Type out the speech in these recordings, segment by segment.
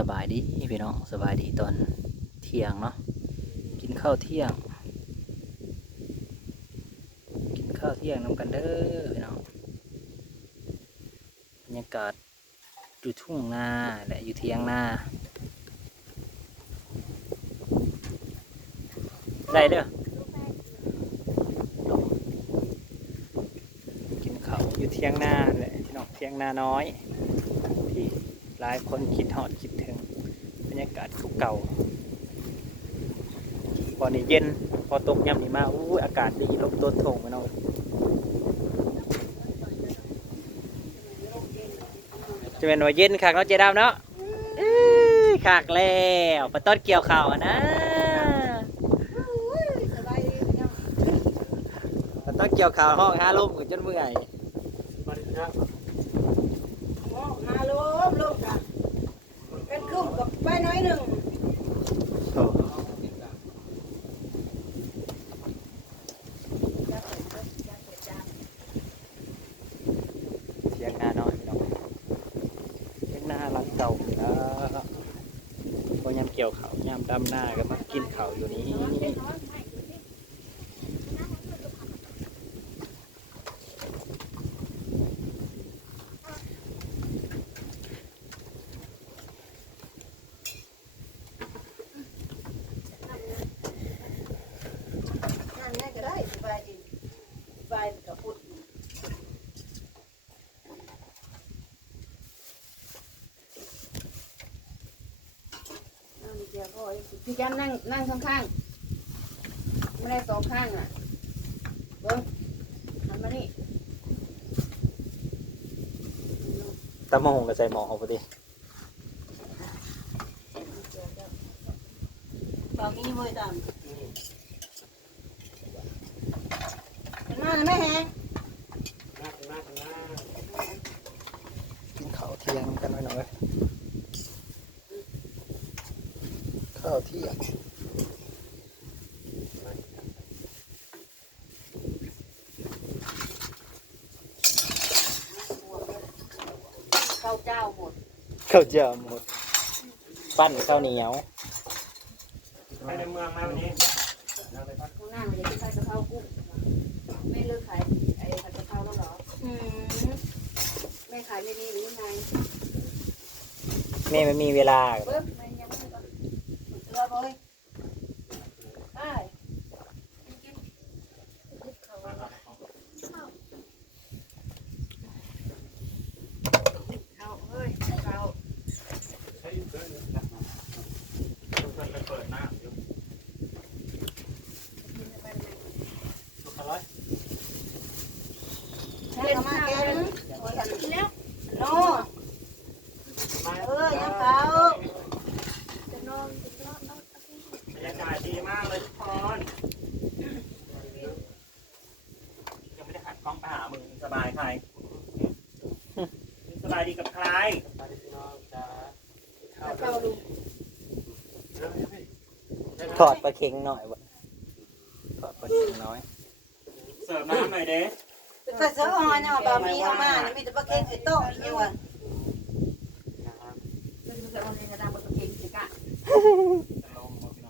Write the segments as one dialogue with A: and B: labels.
A: สบายดีพี่น้องสบายดีตอนเที่ยงเนาะกินข้าวเที่ยง กินข้าวเที่ยงน้ำกันเด้อพี่น้องบรรยากาศอยู่ทุ่งนาและอยู่เที่ยงนาได้เด้อกินข้าวอยู่เที่ยงนาแหละพี่น้องเที่ยงนาน้อยที่หลายคนคิดฮอดคิด ยากาศคือเก่าพอนี่เย็นพอตกย่ำนี่มาอู้อากาศดีลมต้นทงมาเนาะจะเป็นว่าเย็นคักเนาะเจดามเนาะคักแล้วปต้นเกี่ยวข่าวนะปต้นเกี่ยวข่าวห้องฮาลมกันจนเมื่อย
B: มาลมลมกันเป็นคุ้มกับใบ น้อยหนึ่ง
A: โอ้เสียงหน้าน้อยพี่น้องเสียงหน้าหลังเก่าแล้วพอยามเกี่ยวเขาวยามดำหน้าก็มากินเขาวอยู่
B: นี้นไงก็ได้สบายดีสบายกับพุทธเดี๋ยวก็ พี่แก้มนั่งนั่งข้างๆไม่ได้สองข้างอะเบิ้งหันมานี่
A: ตามะหงกับใจหมอเอาพอดี
B: ตอนนี้มือดำเป็นมาไม่แห้ง
A: กินข้าวเที่ยงกันไว้หน่อยข้าว เที่ยง
B: ข้าวเจ้าหมด
A: ข้าวเจียวหมด ปั้นข้าวเหนียว
C: ไปในเมืองมาวันนี้
B: ข้างหน้ามันจะเป็นไข่กะเพรากุ้งไม่เลิกขายไอ้ผัดกะเพราแล้วเหรออืมไม่ขายไม่ดีหรือยังไง
A: แม่ไม่มีเวลา
B: เบิ้งมันยังไม่ก็ เรือเลยได้กินกินเขาเขาเฮ้ยเขา
C: เฮ้ยเพื่อนเพื่อนไปเปิดหน้าอยู่ลูกอะไร
B: ให้เขามาแกงโอ้ยกันแล้วโน่
C: มา
B: เอ้ยยังเขา
C: บรรยากาศดีมากเลยทุกคนยังไม่ได้หัดกล้องไปหามึงสบายใครสบายดีกับใคร
B: เขาดู
A: ทอดปลาเค็งหน่อยบ่ทอดปลาเค็งน้อย
C: เสิร์ฟน้ำหน่อยเด้
B: แต่เสืออ่อนเนี่ยบะหมี่เอามานี่มีแต่ปลาเค็งไอ้โต๊ะอีกอย่างวะมันจะเอาในกระดาษปลาเค็งสิกะ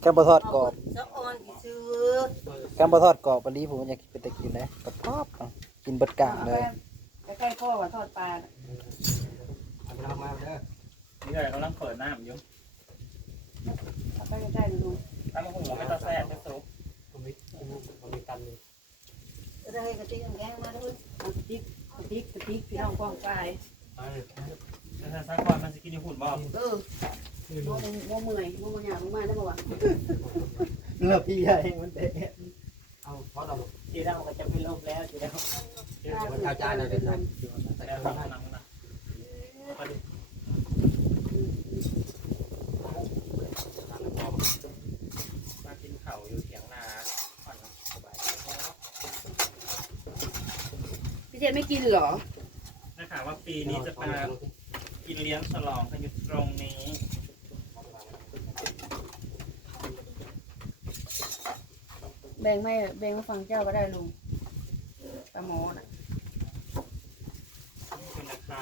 A: แกงปลาทอดกรอบ
B: เสืออ่อนที่ซื้อ
A: แกงปลาทอดกรอบปลาลีผมอยากกินไปกินเลยกระพอบเอากินเบดกลางเลย
B: ใกล้ๆพ่อว่าทอดปลา
C: นี่เลยกำลังเปิดน้ำอยู่
B: เอาไปใกล้ๆดู
C: ตั้งหัวไม่ต้องแซ่บที่สุด
B: จะได้กระติกน้ำแกงมาด้วยกระติกกระติกกระติกพี่น้องกว้างไป
C: แต่ถ้าสักวันมันจะกินญี่ปุ่นบ่
B: เออโมโมเมื่อยโมโมอยากลงมาได้ป่าวะ
A: เลือกพี่ใหญ่มันเตะ
D: เอาเพราะเรา
A: จีดำก็จะเป็นลมแล้วจีดำ
D: มันเข้าใจเลยนะ
C: แต่ก็นั่งนั่งนะมากินเข่าอยู่เถียงนาผ่อนสบาย
B: พี่เจนไม่กินเหรอ
C: นะคะว่าปีนี้จะมากินเลี้ยงฉลองกันอยู่ตรงนี้
B: แบ่งไม่แบ่งมาฟังเจ้าก็ได้ลุงปลาหมอน่ะ
C: คุณนะคะ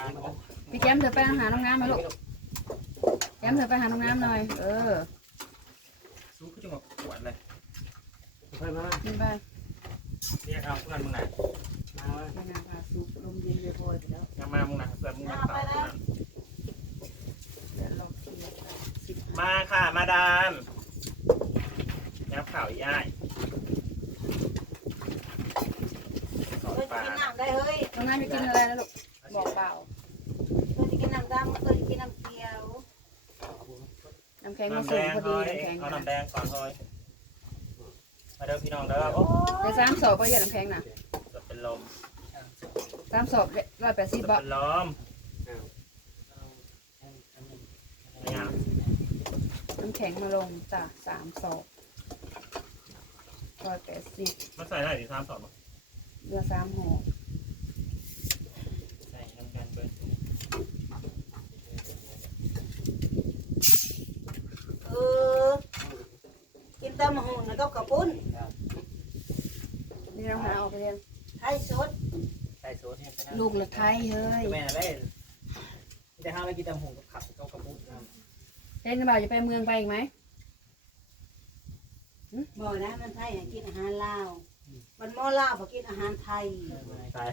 B: พี่แจมเดี๋ยวไปอาหารน้ำงานมาลูก
C: เแย้
B: มเธอไปหาน้องน้ำหน่อย เออ
C: สู้ก็จะมาปวดเลย
D: เพิ่มมา
B: ขึ้นไป
C: เรียกเอาเพื่อนมึงไหน
D: มาว่า
B: ไปงานพาซุปลมเย็นเลยพอยไปแล้ว
C: ยังมามึงไหนเพื่อนมึงมาต่อ
B: เดี๋ยวเราเคลียร์กันสิบ
C: มาค่ะมาดามยับข่าวย่ายสอง
E: เฮ้ย
C: ปลา
E: กินน้ำได้เฮ้ย
B: น้องน้ำจะกินอะไรแล้วลูกบอกเปล่า
E: เฮ้ยกินน้ำดำเฮ้ยกินน้ำเขียว
B: น้ำแข็งมา
C: น้ำแด
B: ส่ง
C: ง
B: พอดี
C: เฮ้ย
B: น้ำแข็ง
C: เอาน้ำแดงก่อนเฮ้ยมาเด้อพี่น้องเด้อโอ้
B: เดี๋ยวสามสอบก็อย่าน้ำแข็งนะ
C: จะเป็นลม
B: สามสอบร้อยแปดสิบ
C: จะ
B: บาท
C: เป็นลมเนี่ย
B: น้ำแข็งมาลงจ้ะสามสอบร้อยแปดสิบ
C: มันใส่ได้ถึงสามสอง
B: เรือสามห่อ
C: ใส่กันกันเบิร์
E: เออ กินตำมะฮุนแล้วก็กระปุ้น
B: นี่น้ำหาออกไปเรียน
E: ไทยสด
D: ใส่โซ่เนี่ยไปนะ
B: ลูกละไทยเฮ้ย
D: แม่เล่นจะห้ามไม่กินตำหงกับขับกับกระปุก
B: เล่นบ่าวจะไปเมืองไปอีกไหม
E: บ่นะมันไทยกินอาหารลาว มันหม้อลาวบ่กินอาหารไทย
D: ตาย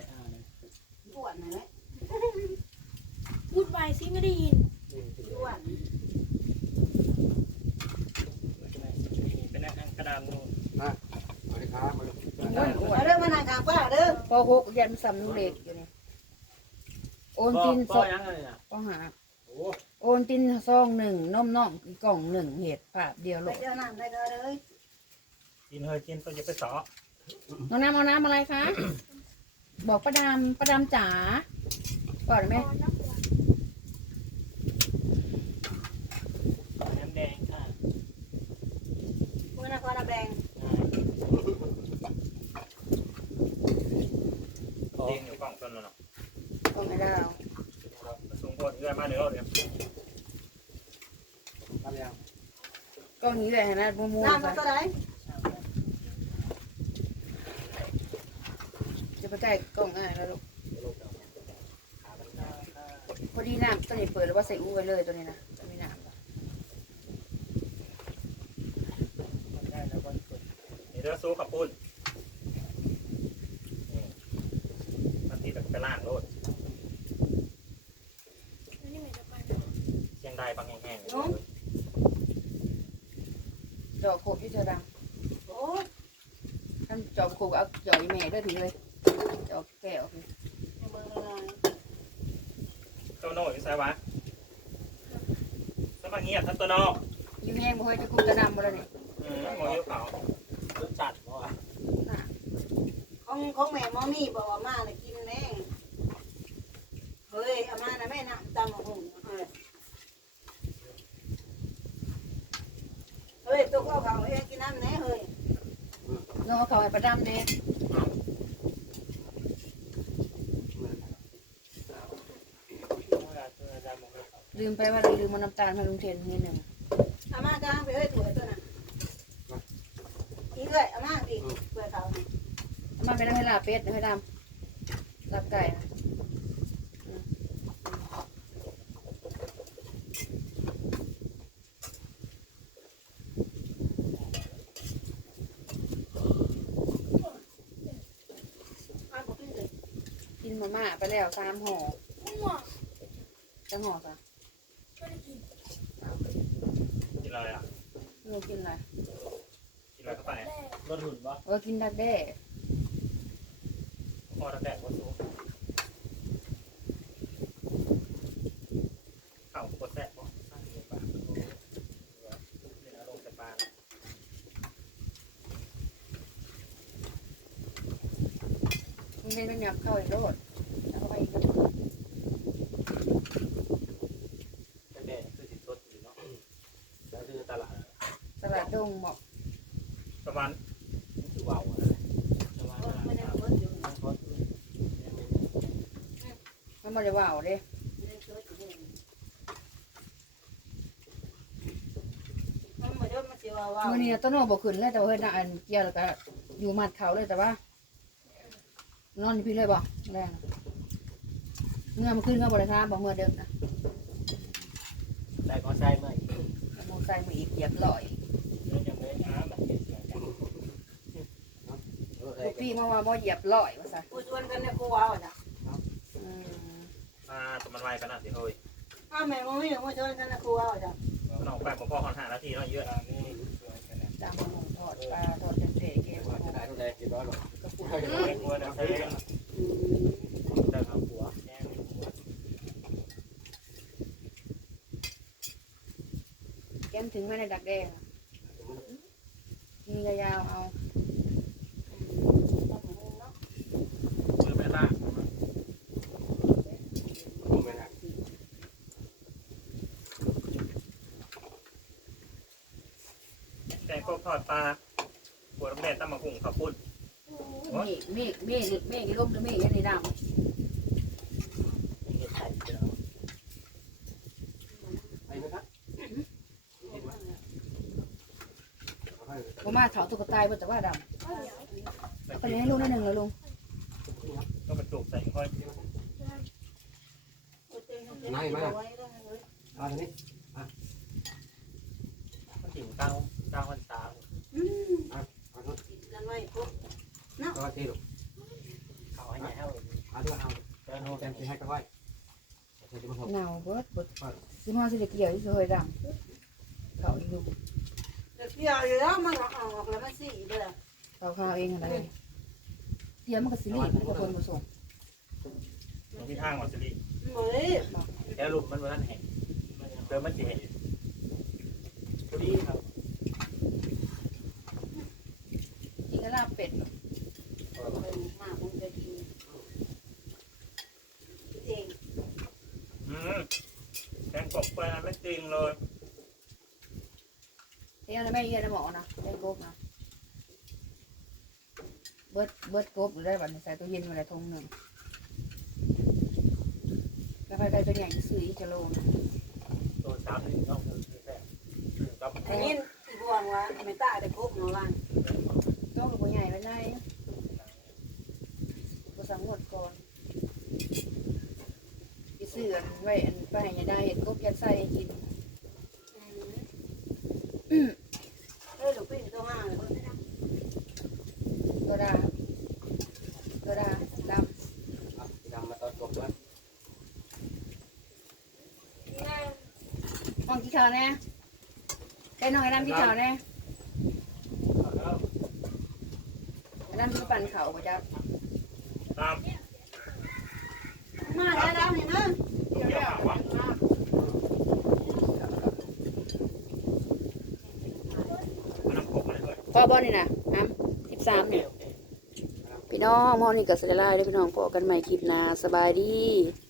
E: ปวดนั่นแหละ
F: พูดไปสิไม่ได้ยิน
E: ปวด
C: เป็นอาหารกระดานนูน
D: มาสวัสดีครับมา
B: อ้วนอ้ว
E: เอา
B: น
E: เด้อมานั่งข้างป้าเด้อ
B: ปหกยันสำนุเล็กอยู่นี่โอนตินส
D: ก็
B: อง
D: ยังเลยนะ
B: ก็หา
D: โอ้
B: โอนตินซองหนึ่งน้อมน้อมกล่องหนึ่งเห็ดปาบเดียว
E: ไป
B: ลูก
E: เจ้านั่นได้เด้อเลย
C: กินเฮ้ยกินตัวจะไปสอ
B: น้องน้ำเอาน้ำอะไรคะ บอกประดามประดามจ๋าก่อนไหม
C: น้ำแดงค่ะ
E: มื้อนครน้ำแดง
C: เด้งอยู่กล่องต้นแล้วเนาะ
B: ก็ไม่ได้
C: สูงโคตรเอื้อมาเดี๋ยวเดี๋ยว
D: ทำยัง
B: ก็นี้เลยนะมัวมัว
E: น้ำมันก็ได้
B: จะไปใกล้กล่องง่ายแล้วลูกพอดีน้ำ ตัวนี้เปิดแล้วว่าใส่อู้ไว้เลยตัวนี้นะจะมีน้ำละ
C: นี่เด้อสู้กับปุ้นนี่มันตีแบบไปล่างโลด
F: นี่ไม่ได้ไป
C: เชียงใดบางแห่งๆ
E: หนู
B: จอบโขบที่เธอด
E: โอ้ำ
B: ท่านจอบโขบเอาจอบอีแม่ด้วยถึงเลยจอบแก้วคือ
E: ยเบิ่งละลาย
C: โตโน่อยู่ไซวะสมัครเงียบท่านโตโน่
B: ยิ้มแห้งบ่เฮ้ยจะคุมกระนำบ่แล้วนี่
C: อืมหมอยิ้วเขา
D: รสจัดเพราะว่า
E: ของของแม่หมอมี่บอกว่ามาเลยกินแม่งเฮ้ยเอามานะแม่น้ำตำมะฮุนเฮ้ยเฮ้ยตัวเขาเขาเองกินน้ำแน่เฮ้ย
B: น้องเอาเขาให้ประดำเด้ ลืมไปว่าลืมมันน้ำตาลมาลงเทนนิดหนึ่ง
E: อามาจ้างไปเฮ้ยตัวตัวน่ะอีเอ้ยอามาดิเปิดเขา
B: อามาไปได้ให้ลาเป็ดให้ดำลาบไก่นะ
E: อาบอกขึ้นเลย
B: กินมาม่าไปแล้วสามห่อจะห่อซะ
F: ไม่ได้กิน
C: กินอะไรอะ
B: ไม่รู้กินอะไร
C: กินอะไรเข้าไป
F: แรก
C: รถหุ่นปะ
B: เออกินดักแด้
C: พอตะแดกก็สูงเข่าปวดแสบปะสร้างอยู่ปากเดี๋ยวเอาลงแต่ปลา
B: ลุงเทนเป็นยับเข้าอีกโลดแล้วก็ไปอีก
D: แต่แม่คือสิสดอยู่เนาะแล้วคือตลาด
B: ต ลาดดงบอก
C: ประมาณ
D: คือว่าวอะไรประมาณ
E: เออ
D: นั้น
E: ไม่ได้เปิดอยู่
D: มันทอด
B: มันมาได้ว่าวเด้
E: ไม่ได้เปิดอยู่มันเหมือนว่ามันจะว่าว่า
B: มื่อนี้ต้นโน่บอกขึ้นเลยแต่ว่าเฮ้ยน่ะอันเกี่ยวแล้วก็อยู่มัดเขาเลยแต่ว่า นอนอยู่พี่เลยบอกแรงเงื่อมันขึ้นก็บริษัทบอกเมื่อเดิมนะ
D: แต่ก็ใช้เมื่อ
B: มืออีกเหยียบลอย
C: ยังไม่อ้าแบบนี้
D: เออ
B: ลูกพี่มาว่าบ่เหยียบลอยว่าซะ
E: กูชวนกันในครัวเอาจ้ะ
B: อืม
C: อ่าตัวมันไวขนาดสิเฮ้ย
E: อ้าวแม่มอมี่มาชวนกันในครัวเอาจ้ะ
C: มันออกไปผมพ่อคอนหานาทีเนาะเยอะ
B: จำหมูทอดปลาทอดเผ็ดๆแกง
D: ว่าจะได้เท่าไหร่เรียบร้อยหรอก
B: กระปุก
C: ไม่ควรนะเพื่อน
E: อืม
C: เดินทางหัวแย่ง
B: แก้มถึงไม่ได้ดักแดงมียาวๆเอา
C: มือไม่ล่า
D: ไม่ได้
C: แก งกบทอดปลาหัวน้ำแดงตั้มมะหุ่งข้าวปุ้น
B: เมฆเมฆเมฆเมฆลมเมฆยันในน้ำ
D: ไปไหมครับ
B: ผมมาเถาตุ๊กตายบนแต่ว่าดำเอาไปให้ลุงได้หนึ่งแล้วลุง
C: ก็กระจุกใส่ค่อย
D: นายมาเอาทีนี้
C: มันถึงเก้า เก้าพันสาม
E: อืม
D: เอาทุก
E: กันไว้ปุ๊บ
D: ตัวทีลูก
C: เขาให้ใหญ่เท่าเลย
D: เอาด้วยเอาแกนที่ให้ก็ไว้เดี๋ยวจะมาหก
B: หนาวเบิดเบิดสิมาสิเกี่ยวที่เคยดำเขาอยู่
E: เดี๋ยวเกี่ยวอยู่แล้วมันออกแล้วมันสีเด้อ
B: เขาข้าวเองอะไรเสียมันก็สิรีมันก็คนมาส่ง
C: ที่ทางวัดสิริ
E: เฮ้ย
C: แล้วลูกมันวันแห่งเดิมมันจีพอดีครับ
B: กินกระลาบ เป็ด
E: มากมึงจะกินเอง
C: อืมแกงกบไปนะไม่จริงเลย
B: เที่ยวแม่เยี่ยนหมอนะได้กบนะเบิดเบิดกบหรือได้บัตรใส่ตู้เย็นมาได้ทงหนึ่งกาแฟได้ตัวใหญ่ซื้ออีกกิโลนะ
C: ตัวสามนี่ต้องคือแค่กับ
E: อันนี้ที่บวงว่าไม่ตายแต่คุกเมื่อวาน
B: ก็กับใหญ่ไม่ได้ภาษาหมดก่อนไปซื้ออันไว้อันไปให้ยายได้เห็นกบยัดใส่ให้กิน
E: เฮ้ยลูกพี่ตัวห้าเลย
B: ตัวดาตัวดาด
D: เอาดำมาตอนจบด้วยำ
B: มองกี่ขาวแน่ไก่น้อยน้ำกี่ขาวแน่ น้ำที่ปั่นเขาประจับ
C: ตาม
E: มาแล้วดำนี่นะ
C: ลูกเดียวหาวะน้ำกบอะไรด้วย
B: พ่อบอลนี่นะน้ำสิบสามเนี่ยพี่น้องมอนี่กับสเตลล่าด้วยพี่น้องพอกันใหม่คลิปหน้าสบายดี
D: สวัสดีครับ